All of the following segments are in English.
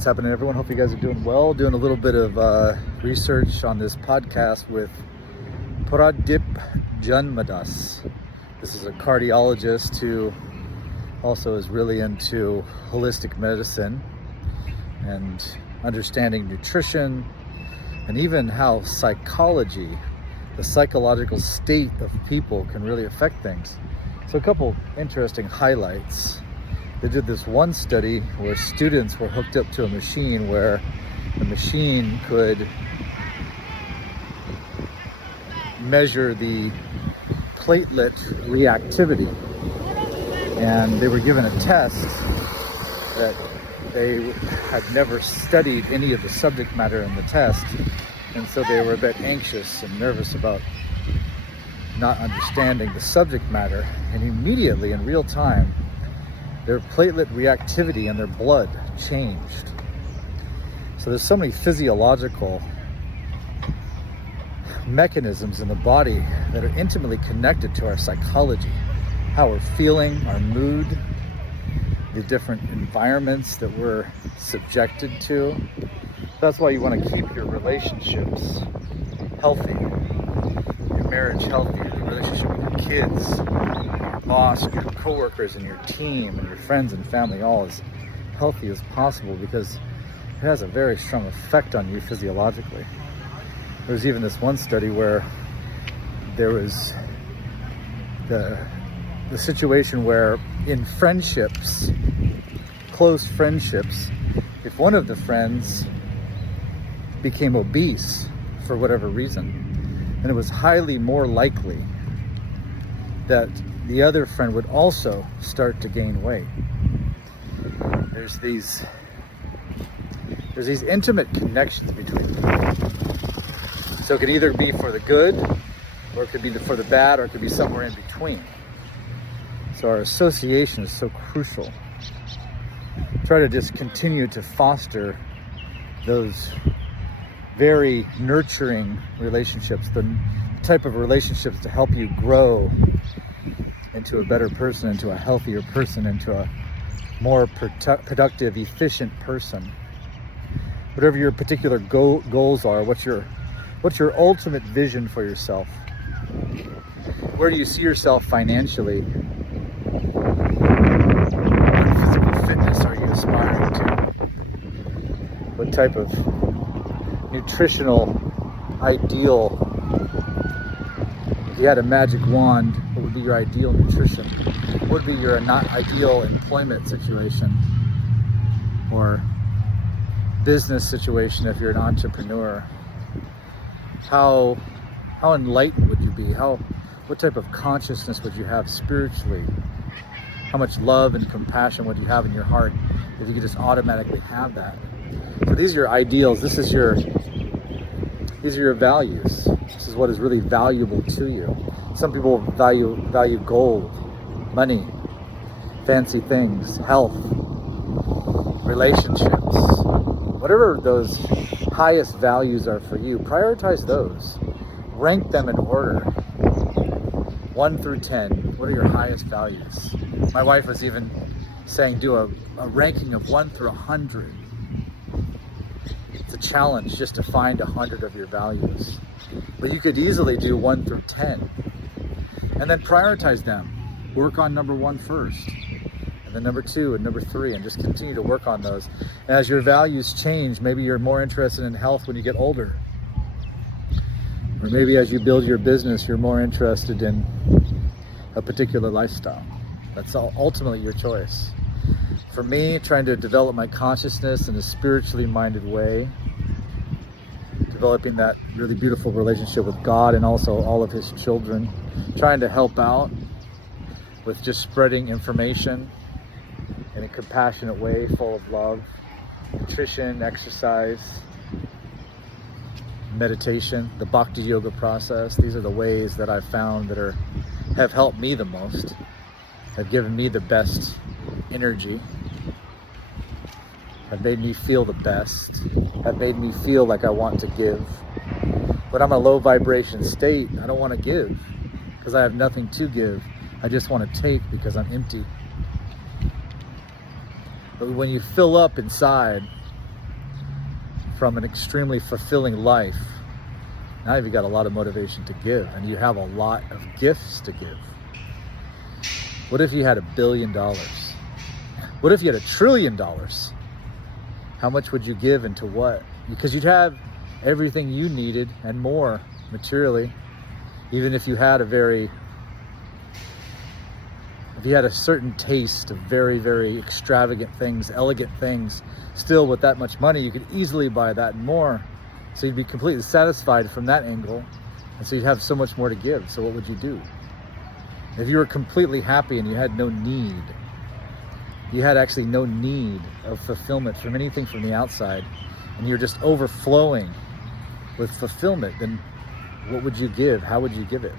what's happening, everyone? Hope you guys are doing well. Doing a little bit of research on this podcast with Pradip Janmadas. This is a cardiologist who also is really into holistic medicine and understanding nutrition and even how psychology, the psychological state of people, can really affect things. So a couple interesting highlights. They did this one study where students were hooked up to a machine where the machine could measure the platelet reactivity. And they were given a test that they had never studied any of the subject matter in the test. And so they were a bit anxious and nervous about not understanding the subject matter. And immediately, in real time, their platelet reactivity in their blood changed. So there's so many physiological mechanisms in the body that are intimately connected to our psychology, how we're feeling, our mood, the different environments that we're subjected to. That's why you want to keep your relationships healthy, your marriage healthy, your relationship with your kids, your boss, your coworkers, and your team, and your friends and family, all as healthy as possible, because it has a very strong effect on you physiologically. There was even this one study where there was the situation where in friendships, close friendships, if one of the friends became obese for whatever reason, then it was highly more likely that the other friend would also start to gain weight. There's these intimate connections between people. So it could either be for the good, or it could be for the bad, or it could be somewhere in between. So our association is so crucial. Try to just continue to foster those very nurturing relationships, the type of relationships to help you grow into a better person, into a healthier person, into a more productive, efficient person. Whatever your particular goals are, what's your ultimate vision for yourself? Where do you see yourself financially? What physical fitness are you aspiring to? What type of nutritional ideal? If you had a magic wand, what would be your ideal nutrition? What would be your not ideal employment situation or business situation if you're an entrepreneur? How enlightened would you be? What type of consciousness would you have spiritually? How much love and compassion would you have in your heart if you could just automatically have that? So these are your ideals. These are your values. This is what is really valuable to you. Some people value gold, money, fancy things, health, relationships. Whatever those highest values are for you, prioritize those. Rank them in order. 1 through 10. What are your highest values? My wife was even saying do a ranking of 1 through 100. It's a challenge just to find 100 of your values. But you could easily do 1 through 10. And then prioritize them. Work on number 1 first. And then number 2 and number 3, and just continue to work on those. And as your values change, maybe you're more interested in health when you get older. Or maybe as you build your business, you're more interested in a particular lifestyle. That's ultimately your choice. For me, trying to develop my consciousness in a spiritually minded way, developing that really beautiful relationship with God and also all of His children, trying to help out with just spreading information in a compassionate way, full of love, nutrition, exercise, meditation, the Bhakti Yoga process. These are the ways that I've found that have helped me the most, have given me the best energy, have made me feel the best, have made me feel like I want to give. When I'm in a low vibration state, I don't want to give because I have nothing to give. I just want to take because I'm empty. But when you fill up inside, from an extremely fulfilling life, now you've got a lot of motivation to give, and you have a lot of gifts to give. What if you had $1 billion? What if you had $1 trillion? How much would you give into what? Because you'd have everything you needed and more materially. Even if you had if you had a certain taste of very, very extravagant things, elegant things, still with that much money, you could easily buy that and more. So you'd be completely satisfied from that angle. And so you'd have so much more to give. So what would you do? If you were completely happy and you had no need, you had actually no need of fulfillment from anything from the outside, and you're just overflowing with fulfillment, then what would you give? How would you give it?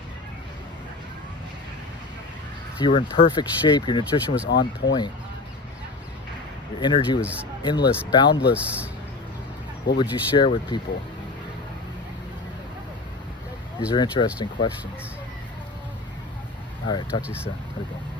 If you were in perfect shape, your nutrition was on point, your energy was endless, boundless, what would you share with people? These are interesting questions. All right, talk to you soon. There we go.